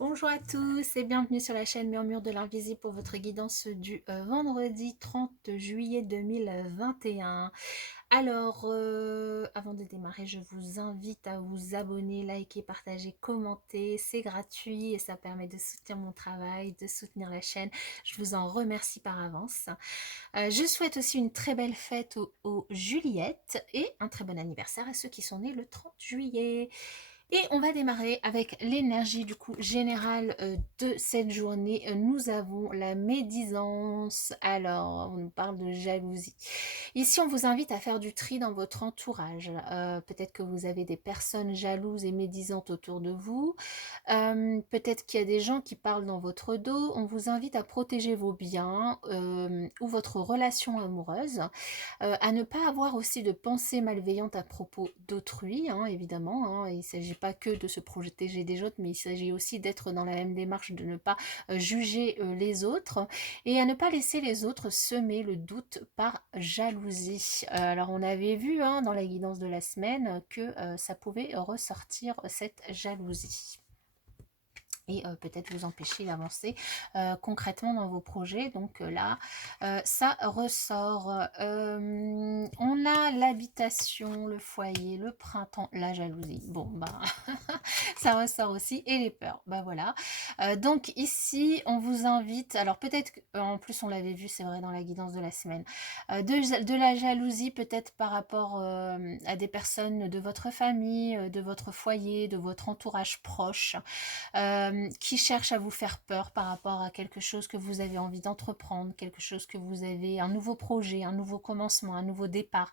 Bonjour à tous et bienvenue sur la chaîne Murmure de l'Invisible pour votre guidance du vendredi 30 juillet 2021. Alors, avant de démarrer, je vous invite à vous abonner, liker, partager, commenter. C'est gratuit et ça permet de soutenir mon travail, de soutenir la chaîne. Je vous en remercie par avance. Je souhaite aussi une très belle fête aux Juliettes et un très bon anniversaire à ceux qui sont nés le 30 juillet. Et on va démarrer avec l'énergie du coup générale de cette journée. Nous avons la médisance. Alors, on nous parle de jalousie. Ici, on vous invite à faire du tri dans votre entourage. Peut-être que vous avez des personnes jalouses et médisantes autour de vous. Peut-être qu'il y a des gens qui parlent dans votre dos. On vous invite à protéger vos biens ou votre relation amoureuse. À ne pas avoir aussi de pensées malveillantes à propos d'autrui, hein, évidemment. Hein. Il ne s'agit pas que de se protéger des autres, mais il s'agit aussi d'être dans la même démarche, de ne pas juger les autres et à ne pas laisser les autres semer le doute par jalousie. Alors on avait vu hein, dans la guidance de la semaine que ça pouvait ressortir cette jalousie et peut-être vous empêcher d'avancer concrètement dans vos projets. Donc là, ça ressort. On a l'habitation, le foyer, le printemps, la jalousie. Bon, bah, ça ressort aussi. Et les peurs. Bah voilà. Donc ici, on vous invite, alors peut-être, en plus on l'avait vu, c'est vrai, dans la guidance de la semaine, de la jalousie peut-être par rapport à des personnes de votre famille, de votre foyer, de votre entourage proche, qui cherche à vous faire peur par rapport à quelque chose que vous avez envie d'entreprendre, quelque chose que vous avez, un nouveau projet, un nouveau commencement, un nouveau départ,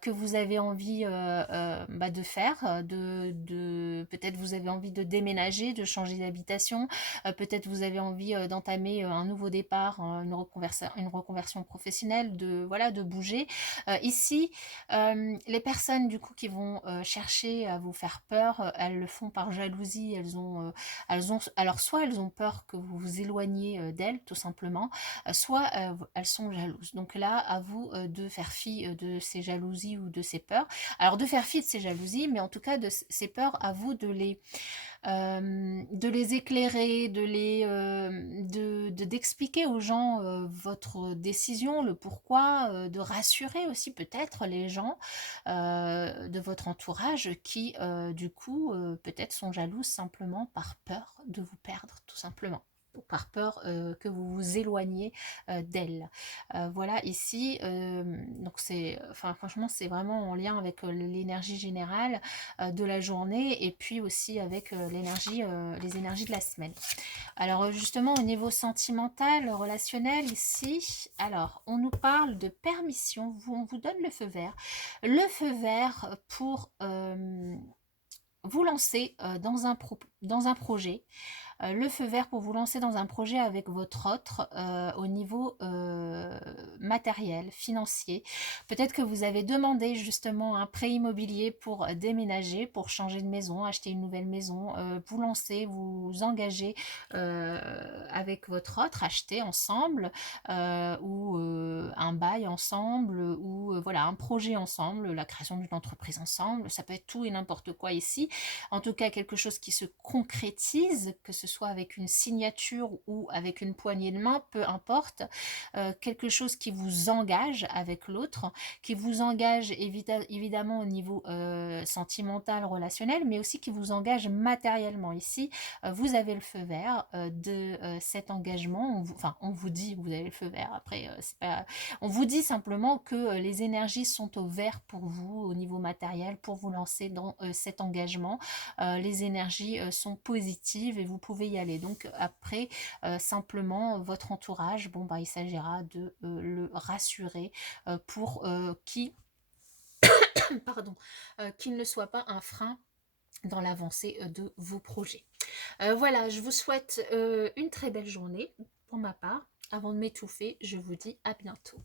que vous avez envie de faire, peut-être vous avez envie de déménager, de changer d'habitation, peut-être vous avez envie d'entamer un nouveau départ, une reconversion professionnelle, de bouger. Ici, les personnes du coup qui vont chercher à vous faire peur, elles le font par jalousie, alors soit elles ont peur que vous vous éloigniez d'elles tout simplement, soit elles sont jalouses. Donc là, à vous de faire fi de ces jalousies ou de ces peurs. Alors de faire fi de ces jalousies, mais en tout cas de ces peurs, à vous de les éclairer, d'expliquer aux gens votre décision, le pourquoi, de rassurer aussi peut-être les gens de votre entourage qui, du coup, peut-être sont jalouses simplement par peur de vous perdre, tout simplement, ou par peur que vous vous éloigniez d'elle. Voilà, ici, donc franchement, c'est vraiment en lien avec l'énergie générale de la journée et puis aussi avec les énergies de la semaine. Alors justement, au niveau sentimental, relationnel, ici, alors, on nous parle de permission, on vous donne le feu vert. Le feu vert pour vous lancer dans un projet, le feu vert pour vous lancer dans un projet avec votre autre au niveau matériel, financier. Peut-être que vous avez demandé justement un prêt immobilier pour déménager, pour changer de maison, acheter une nouvelle maison, vous lancer, vous engager avec votre autre, acheter ensemble ou un bail ensemble ou voilà un projet ensemble, la création d'une entreprise ensemble, ça peut être tout et n'importe quoi ici. En tout cas quelque chose qui se concrétise, que ce soit avec une signature ou avec une poignée de main, peu importe, quelque chose qui vous engage avec l'autre, qui vous engage évidemment au niveau sentimental, relationnel, mais aussi qui vous engage matériellement. Ici, vous avez le feu vert de cet engagement. On vous dit, vous avez le feu vert. Après, on vous dit simplement que les énergies sont au vert pour vous au niveau matériel, pour vous lancer dans cet engagement. Les énergies sont positives et vous pouvez y aller. Donc après, simplement, votre entourage, bon, bah, il s'agira de le rassurer pour pardon, qu'il ne soit pas un frein dans l'avancée de vos projets. Voilà, je vous souhaite une très belle journée pour ma part. Avant de m'étouffer, je vous dis à bientôt.